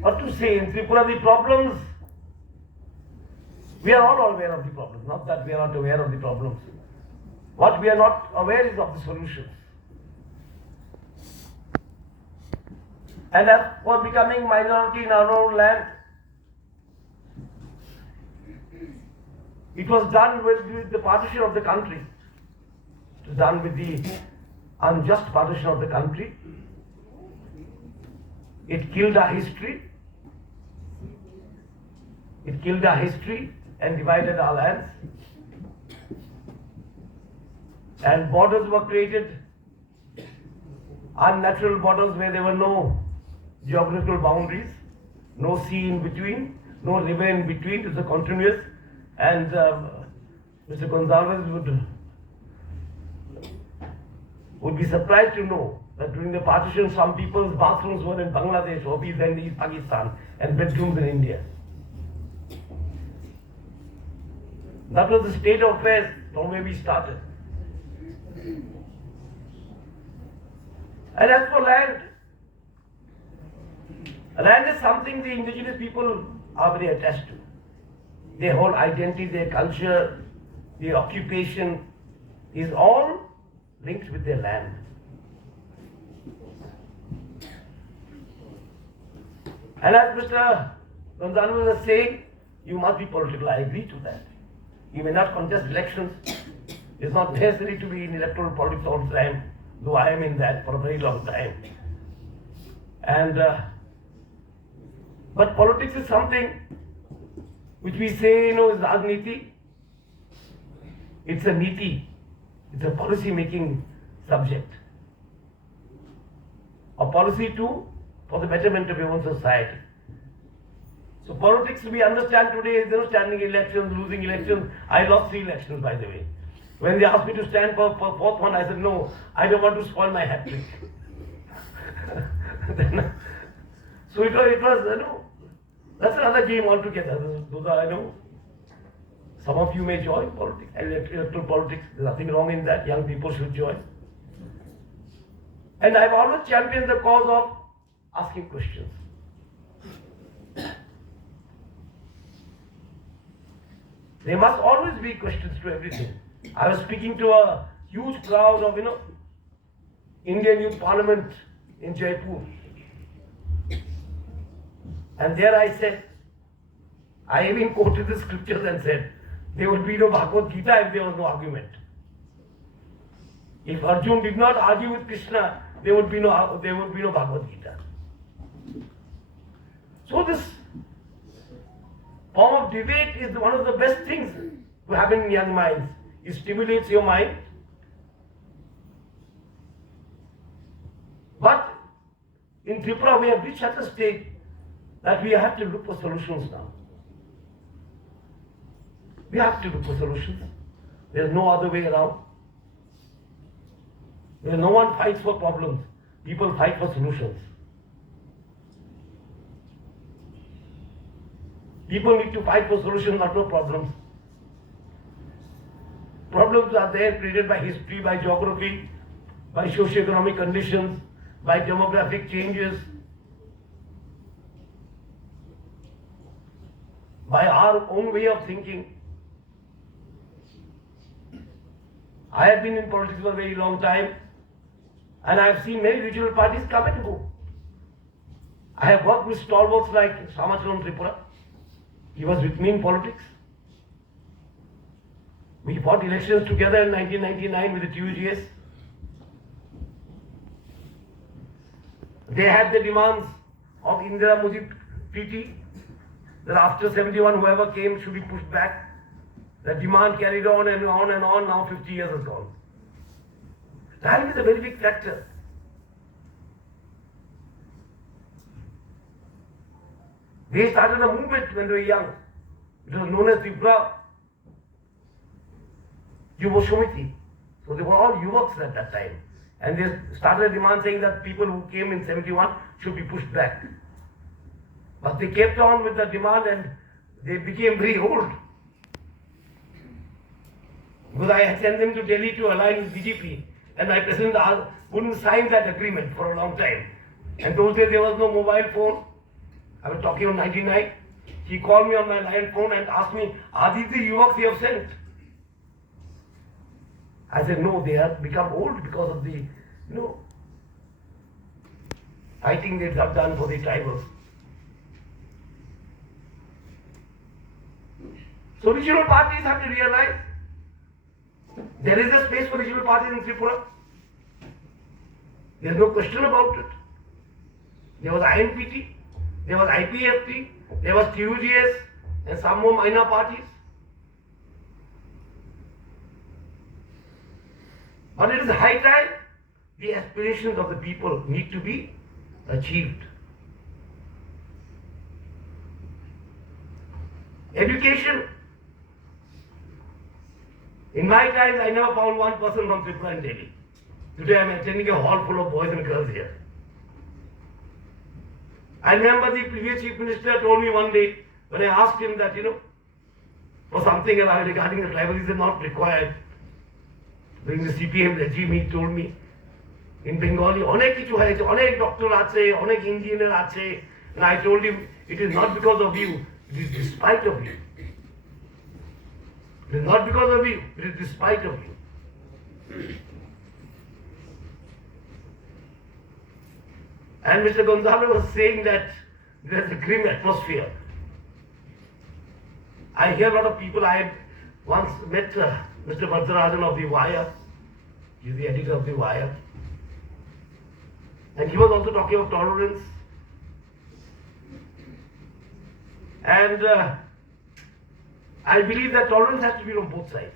what to say, in Tripura the problems, we are all aware of the problems, not that we are not aware of the problems. What we are not aware is of the solutions. And as for becoming minority in our own land, it was done with the partition of the country. It was done with the unjust partition of the country. It killed our history. It killed our history and divided our lands. And borders were created, unnatural borders where there were no geographical boundaries, no sea in between, no river in between. It was a continuous. And Mr. Gonzalez would be surprised to know that during the partition, some people's bathrooms were in Bangladesh, hobbies in East Pakistan, and bedrooms in India. That was the state of affairs from where we started. And as for land, land is something the indigenous people are very attached to. Their whole identity, their culture, their occupation is all linked with their land. And as Mr. Gonzalez was saying, you must be political. I agree to that. You may not contest elections. It's not necessary to be in electoral politics all the time, though I am in that for a very long time. And but politics is something which we say, is Rajniti. It's a niti. It's a policy-making subject. A policy too for the betterment of your own society. So politics, we understand today, is standing elections, losing elections. I lost 3 elections, by the way. When they asked me to stand for 4th one, I said, no, I don't want to spoil my hat trick. So it was, that's another game altogether. Those are, some of you may join politics, electoral politics. There's nothing wrong in that. Young people should join. And I've always championed the cause of asking questions. There must always be questions to everything. I was speaking to a huge crowd of, Indian Youth Parliament in Jaipur. And there I said, I even quoted the scriptures and said, there would be no Bhagavad Gita if there was no argument. If Arjun did not argue with Krishna, there would be no Bhagavad Gita. So this form of debate is one of the best things to happen in young minds. It stimulates your mind. But in Tripura, we have reached such a stage that we have to look for solutions now. We have to look for solutions. There is no other way around. No one fights for problems. People fight for solutions. People need to fight for solutions, not for problems. Problems are there created by history, by geography, by socio-economic conditions, by demographic changes, by our own way of thinking. I have been in politics for a very long time, and I have seen many regional parties come and go. I have worked with stalwarts like Samacharan Tripura. He was with me in politics. We fought elections together in 1999 with the TUGS. They had the demands of Indira Mujib treaty that after 71 whoever came should be pushed back. The demand carried on and on and on, now 50 years has gone. Time is a very big factor. They started a movement when they were young. It was known as Tripura Yuva Samiti. So they were all Yuvaks at that time. And they started a demand saying that people who came in 71 should be pushed back. But they kept on with the demand and they became very old. Because I had sent them to Delhi to align with BJP, and my president wouldn't sign that agreement for a long time. And those days there was no mobile phone. I was talking on 99. He called me on my line phone and asked me, are these the yuvaks you have sent? I said, no, they have become old because of the, fighting they have done for the tribals. So regional parties have to realize there is a space for regional parties in Tripura. There is no question about it. There was INPT, there was IPFT, there was TUGS and some more minor parties. But it is high time the aspirations of the people need to be achieved. Education. In my times, I never found one person from Tripura in Delhi. Today I am attending a hall full of boys and girls here. I remember the previous Chief Minister told me one day, when I asked him that, for something regarding the tribalism not required, during the CPM regime, he told me, in Bengali, onek kichu hoyeche, onek doctor ache, onek engineer ache. And I told him, it is not because of you, it is despite of you. It is not because of you, it is despite of you. And Mr. Gonzalez was saying that there is a grim atmosphere. I hear a lot of people. I had once met Mr. Vadrajan of The Wire. He is the editor of The Wire. And he was also talking of tolerance. And I believe that tolerance has to be on both sides.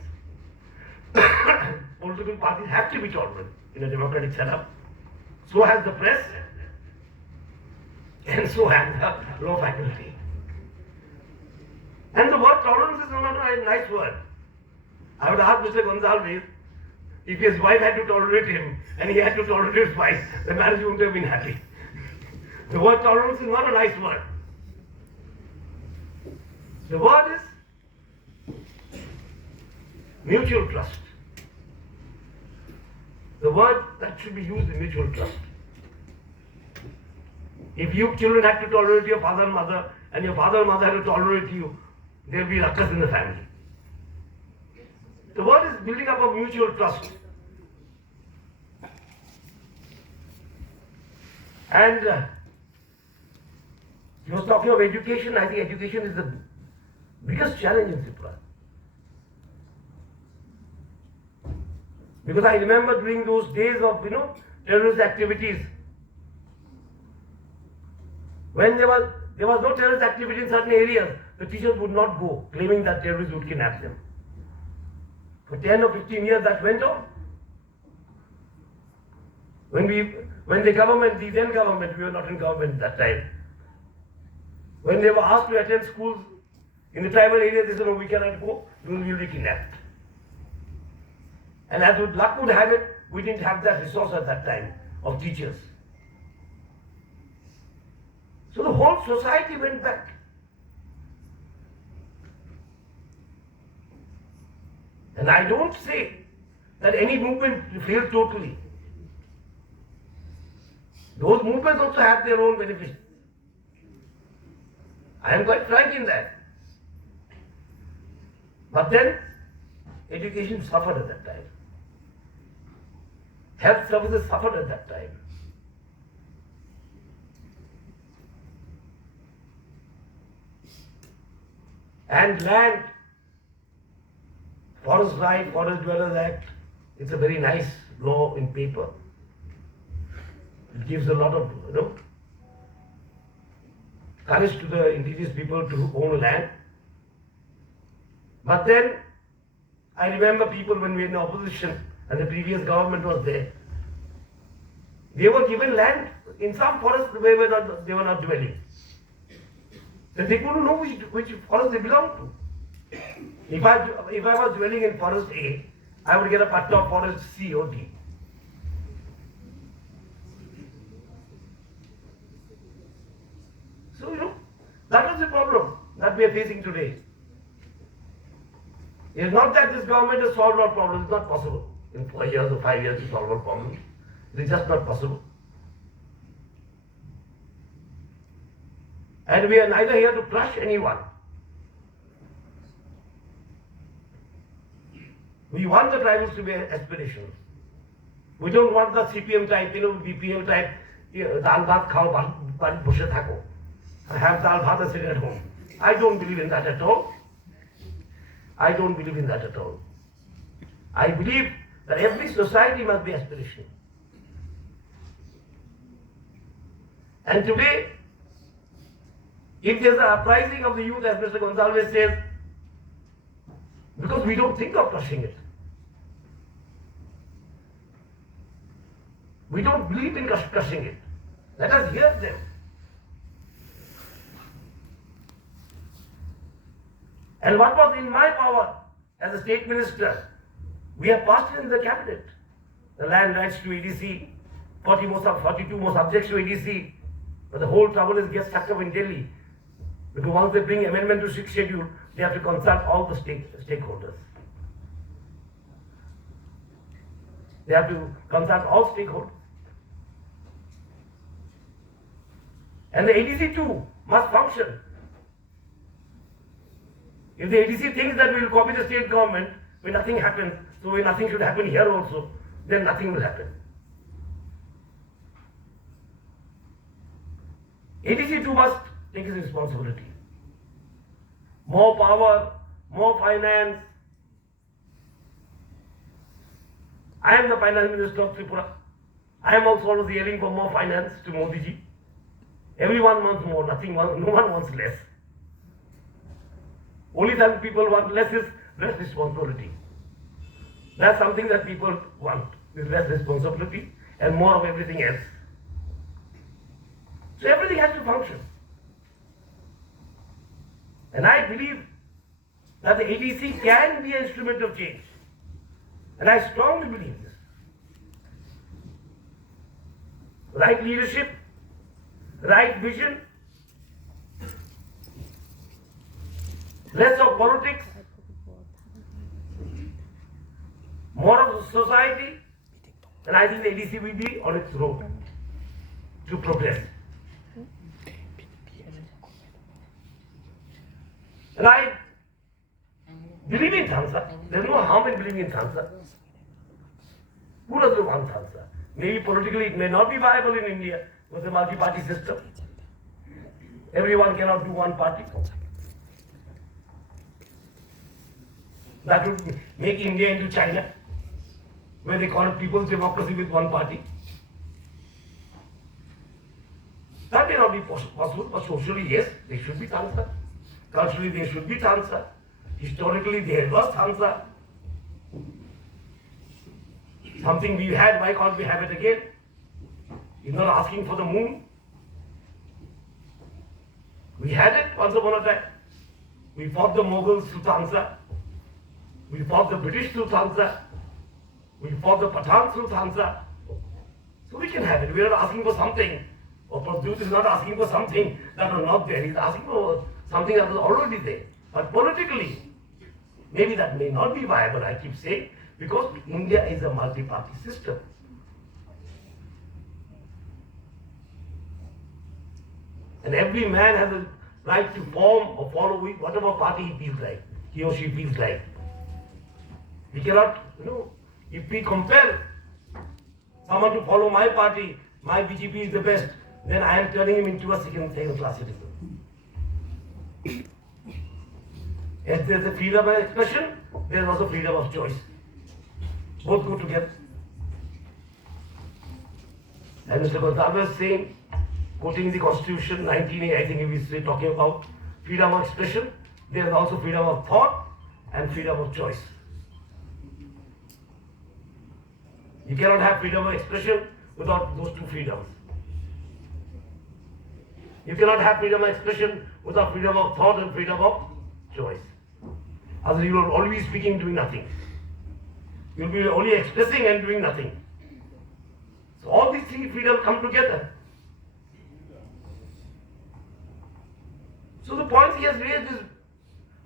Political parties have to be tolerant in a democratic setup. So has the press. And so has the law faculty. And the word tolerance is not a nice word. I would ask Mr. Gonzalez if his wife had to tolerate him and he had to tolerate his wife, the marriage wouldn't have been happy. The word tolerance is not a nice word. The word is mutual trust. The word that should be used is mutual trust. If you children have to tolerate your father and mother, and your father and mother have to tolerate you, there will be ruckus in the family. The word is building up a mutual trust. And he was talking of education. I think education is the biggest challenge in Tripura. Because I remember during those days of, terrorist activities, when there was no terrorist activity in certain areas, the teachers would not go, claiming that terrorists would kidnap them. For 10 or 15 years that went on. When the government, the then government, we were not in government at that time, when they were asked to attend schools in the tribal areas, they said, no, we cannot go, we will be kidnapped. And as luck would have it, we didn't have that resource at that time of teachers. So the whole society went back. And I don't say that any movement failed totally. Those movements also have their own benefits. I am quite frank in that. But then, education suffered at that time. Health services suffered at that time. And land, Forest Right, Forest Dwellers Act, it's a very nice law in paper. It gives a lot of, courage to the indigenous people to own land. But then, I remember people when we were in opposition and the previous government was there, they were given land in some forests where they were not dwelling. Then they couldn't know which forest they belonged to. If I was dwelling in forest A, I would get a patta of forest C or D. So, that was the problem that we are facing today. It is not that this government has solved our problems. It's not possible. In 4 years or 5 years to solve our problems. It is just not possible. And we are neither here to crush anyone. We want the tribals to be aspirational. We don't want the CPM type, BPM type, dal bhat khao, boshe thako. Have dal bhat and sit at home. I don't believe in that at all. I don't believe in that at all. I believe that every society must be aspirational. And today, if there's an uprising of the youth, as Mr. Gonzalez says, because we don't think of crushing it. We don't believe in crushing it. Let us hear them. And what was in my power as a state minister, we have passed it in the cabinet. The land rights to EDC, 42 more subjects to EDC. But the whole trouble is get stuck up in Delhi. Because once they bring amendment to 6th schedule, they have to consult all the stakeholders. They have to consult all stakeholders. And the ADC too must function. If the ADC thinks that we will copy the state government, when nothing happens, so when nothing should happen here also, then nothing will happen. ADC too must take its responsibility. More power, more finance. I am the finance minister of Tripura. I am also always yelling for more finance to Modi ji. Everyone wants more, no one wants less. Only that people want less is less responsibility. That's something that people want, is less responsibility and more of everything else. So everything has to function. And I believe that the ADC can be an instrument of change. And I strongly believe this. Right leadership, right vision, less of politics, more of society, and I think the ADC will be on its road to progress. And I believe in Tansa. There's no harm in believing in Tansa. Who doesn't want Tansa? Maybe politically it may not be viable in India with a multi-party system. Everyone cannot do one party. That would make India into China, where they call it people's democracy with one party. That may not be possible, but socially, yes, they should be Tansa. Culturally, they should be Tansa. Historically, there was Tansa. Something we had, why can't we have it again? He's not asking for the moon. We had it once upon a time. We fought the Mughals through Tansa. We fought the British through Tansa. We fought the Pathans through Tansa. So we can have it. We are not asking for something. Or Pradyut is not asking for something that was not there. He's asking for something that was already there. But politically, maybe that may not be viable, I keep saying, because India is a multi-party system. And every man has a right to form or follow whatever party he feels like, he or she feels like. We cannot, if we compel someone to follow my party, my BJP is the best, then I am turning him into a second-class citizen. If there is a freedom of expression, there is also freedom of choice. Both go together. And Mr. Gonzalez is saying, quoting the Constitution, 19A, I think he was talking about freedom of expression, there is also freedom of thought and freedom of choice. You cannot have freedom of expression without those two freedoms. You cannot have freedom of expression without freedom of thought and freedom of choice. Otherwise you will always be speaking, doing nothing. You will be only expressing and doing nothing. So all these three freedoms come together. So the point he has raised is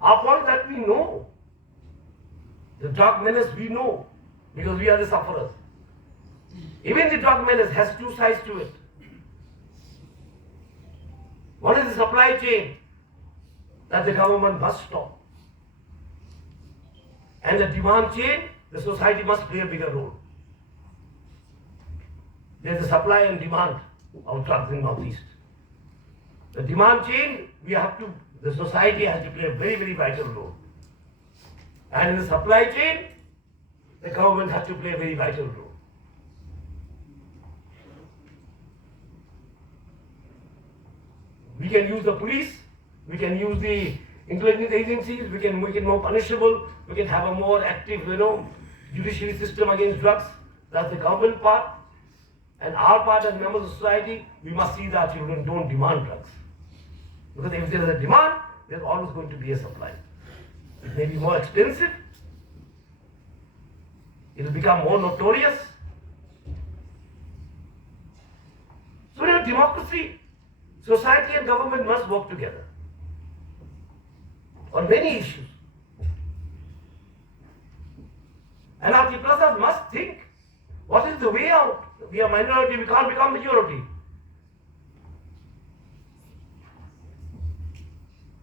our point that we know. The drug menace we know, because we are the sufferers. Even the drug menace has two sides to it. What is the supply chain that the government must stop? And the demand chain, the society must play a bigger role. There is a supply and demand of drugs in Northeast. The demand chain, the society has to play a very, very vital role. And in the supply chain, the government has to play a very vital role. We can use the police, we can use the intelligence agencies, we can make it more punishable, we can have a more active, judiciary system against drugs. That's the government part. And our part as members of society, we must see that children don't demand drugs. Because if there is a demand, there's always going to be a supply. It may be more expensive, it will become more notorious. So in a democracy, society and government must work together on many issues. And our Tripuras must think, what is the way out? We are minority, we can't become majority.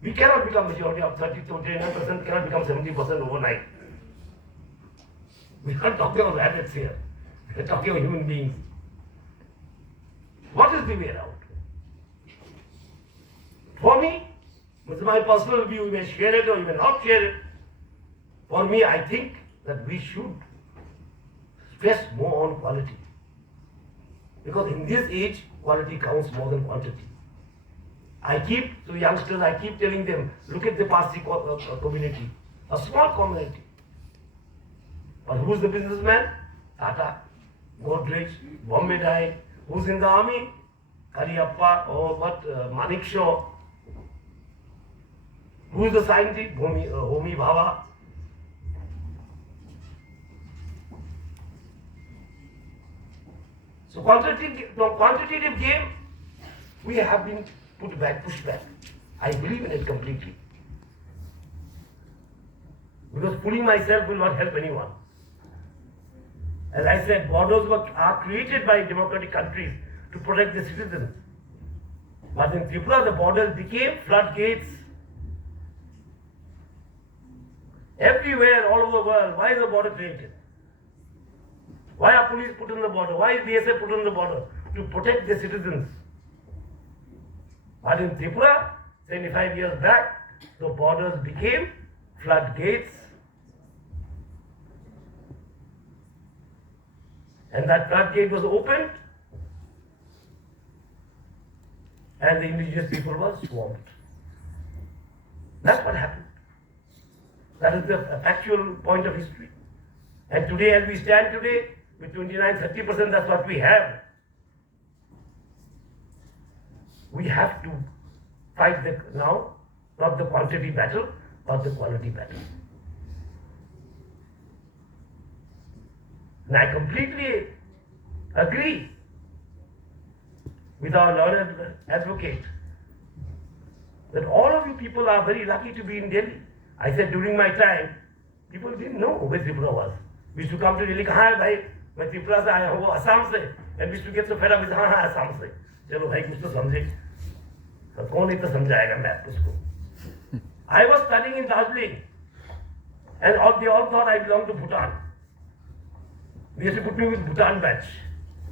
We cannot become majority of 30 to 39%, cannot become 70% overnight. We are not talking about rabbits here. We are talking about human beings. What is the way out? For me, this is my personal view, you may share it or you may not share it. For me, I think that we should stress more on quality. Because in this age, quality counts more than quantity. To youngsters, I keep telling them, look at the Parsi community, a small community. But who's the businessman? Tata, Godrej, Bombay Dye. Who's in the army? Kariappa or Manik Shaw. Who's the scientist? Homi Bhabha. So quantitative game, we have been pushed back. I believe in it completely. Because pulling myself will not help anyone. As I said, borders are created by democratic countries to protect the citizens. But in Tripura, the borders became floodgates. Everywhere, all over the world, why is the border created? Why are police put on the border? Why is BSF put on the border? To protect the citizens. But in Tripura, 75 years back, the borders became floodgates. And that floodgate was opened, and the indigenous people were swamped. That's what happened. That is the factual point of history. And today, as we stand today, with 29-30%, that's what we have. We have to fight now, not the quantity battle, but the quality battle. And I completely agree with our learned advocate that all of you people are very lucky to be in Delhi. I said during my time, people didn't know where Tripura was. We used to come to Delhi, kahan hai bhai? मैं त्रिपुरा से आया हूँ, वो असम से, and we used to get so fed up with हाँ असम से, चलो भाई कुछ तो समझे, तो कौन इतना समझाएगा मैथ उसको? I was studying in Darjeeling, and they all thought I belonged to Bhutan. They used to put me with Bhutan batch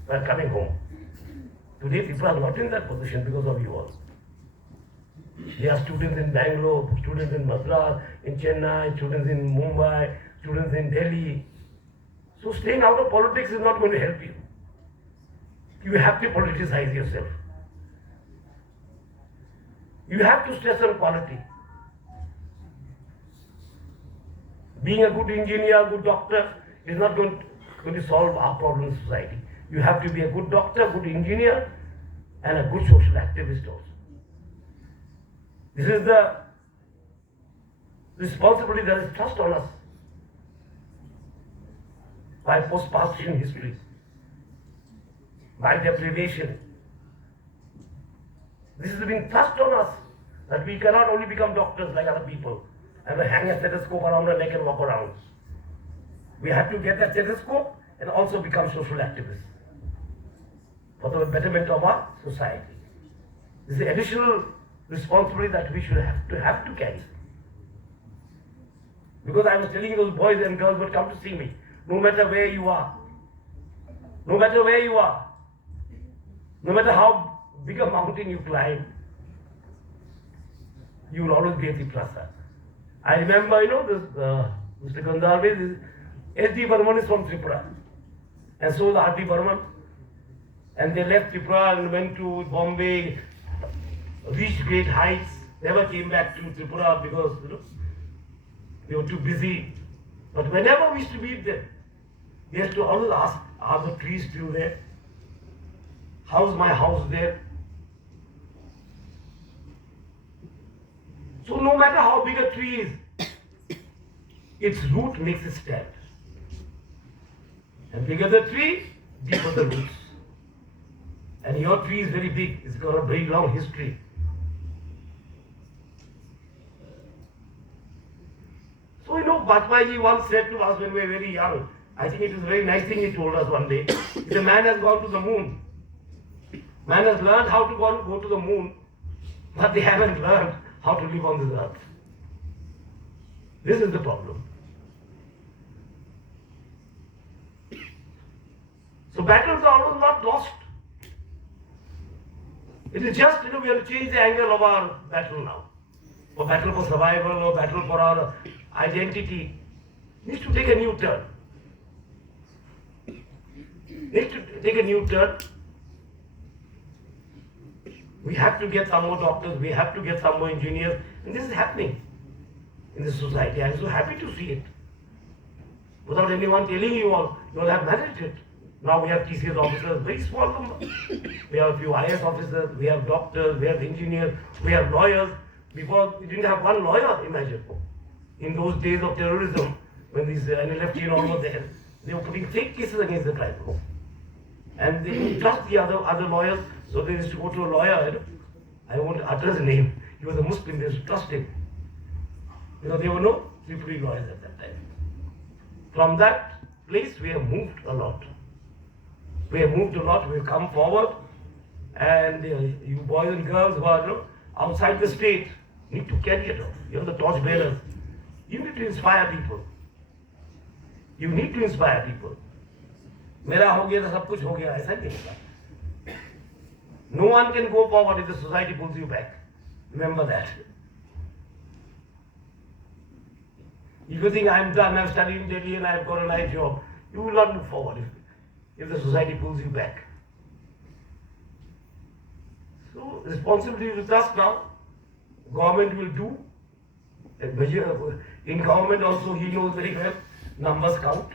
while coming home. Today people are not in that position because of you all. There are students in Bangalore, students in Madras, in Chennai, students in Mumbai, students in Delhi. So staying out of politics is not going to help you. You have to politicize yourself. You have to stress on quality. Being a good engineer, good doctor is not going to solve our problems in society. You have to be a good doctor, good engineer, and a good social activist also. This is the responsibility that is thrust on us by post-partition history, by deprivation. This has been thrust on us that we cannot only become doctors like other people and hang a stethoscope around our neck and walk around. We have to get that stethoscope and also become social activists for the betterment of our society. This is additional responsibility that we should have to carry. Because I was telling those boys and girls would come to see me, no matter where you are, no matter where you are, no matter how big a mountain you climb, you will always be a Triprasa. I remember, this Mr. Gonzalez, S.D. Burman is from Tripura, and so is R.D. Burman. And they left Tripura and went to Bombay, reached great heights, never came back to Tripura because they were too busy. But whenever we used to meet them, we used to always ask, are the trees still there? How's my house there? So no matter how big a tree is, its root makes it stand. And bigger the tree, deeper the roots. And your tree is very big, it's got a very long history. So Bajpayee once said to us when we were very young, I think it was a very nice thing he told us one day, the man has gone to the moon. Man has learned how to go to the moon, but they haven't learned how to live on this earth. This is the problem. So battles are always not lost. It is just, we have to change the angle of our battle now. Or battle for survival, or battle for our identity. Needs to take a new turn. Needs to take a new turn. We have to get some more doctors, we have to get some more engineers, and this is happening in this society. I am so happy to see it. Without anyone telling you all have managed it. Now we have TCS officers, very small number. We have a few IS officers, we have doctors, we have engineers, we have lawyers. Before, we didn't have one lawyer, imagine. In those days of terrorism, when these NLFT and all were there, they were putting fake cases against the tribals. And they didn't trust the other lawyers, so they used to go to a lawyer, I won't utter his name, he was a Muslim, they used to trust him. Because there were no Tripuri lawyers at that time. From that place, we have moved a lot. We have moved a lot, we have come forward, and you boys and girls who are outside the state need to carry it off. You're the torch bearers. You need to inspire people. You need to inspire people. मेरा हो गया तो सब कुछ हो गया, ऐसा नहीं होगा. No one can go forward if the society pulls you back. Remember that. If you think I'm done, I've studied in Delhi and I've got a nice job, you will not move forward if the society pulls you back. So responsibility is with us now. Government will do. In government also he knows very well, numbers count.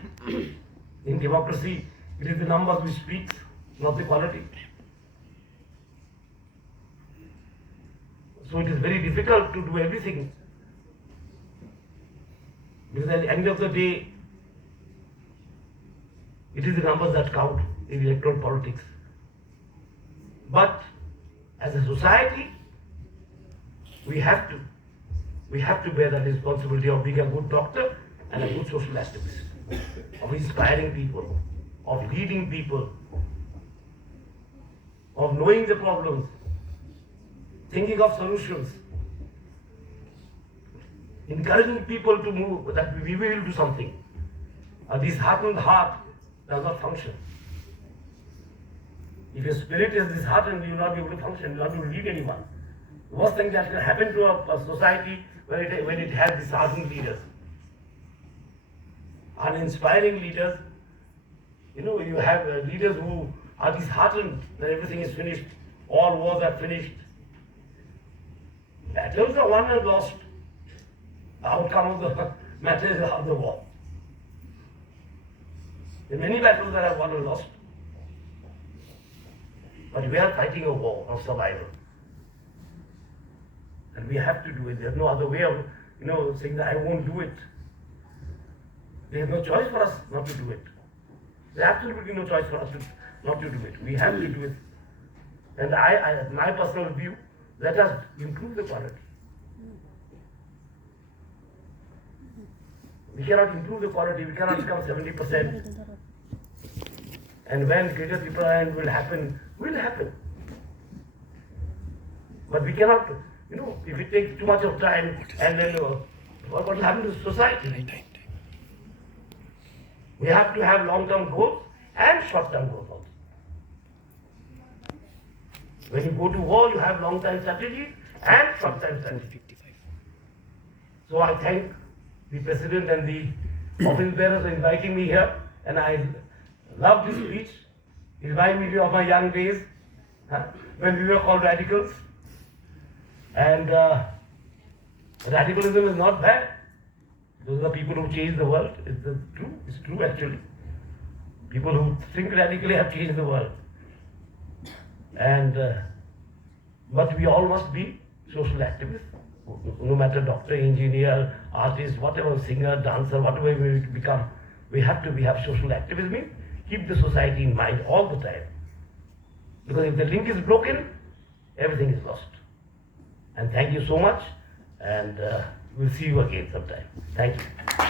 In democracy, it is the numbers which speak, not the quality. So it is very difficult to do everything. Because at the end of the day, it is the numbers that count in electoral politics. But as a society, we have to bear that responsibility of being a good doctor and a good social activist, of inspiring people, of leading people, of knowing the problems, thinking of solutions, encouraging people to move, that we will do something. A disheartened heart does not function. If your spirit is disheartened, you will not be able to function, you will not be able to lead anyone. The worst thing that can happen to a society when it has disheartened leaders. Uninspiring leaders, you have leaders who are disheartened that everything is finished, all wars are finished. Battles are won and lost. The outcome of the matter is of the war. There are many battles that are won and lost. But we are fighting a war of survival. And we have to do it. There's no other way of, saying that I won't do it. There's no choice for us not to do it. There's absolutely no choice for us not to do it. We have to do it. And my personal view, let us improve the quality. We cannot improve the quality, we cannot become 70%. And when greater Tripura will happen, will happen. But we cannot if it takes too much of time, and then what will happen to society? We have to have long-term goals and short-term goals also. When you go to war, you have long-term strategies and short-term strategies. So I thank the President and the office bearers for inviting me here, and I love this speech. It reminds me of my young days when we were called radicals. And radicalism is not bad. Those are people who change the world. It's true actually. People who think radically have changed the world. And but we all must be social activists. No matter doctor, engineer, artist, whatever, singer, dancer, whatever we become, we have social activism. Means keep the society in mind all the time. Because if the link is broken, everything is lost. And thank you so much, and we'll see you again sometime. Thank you.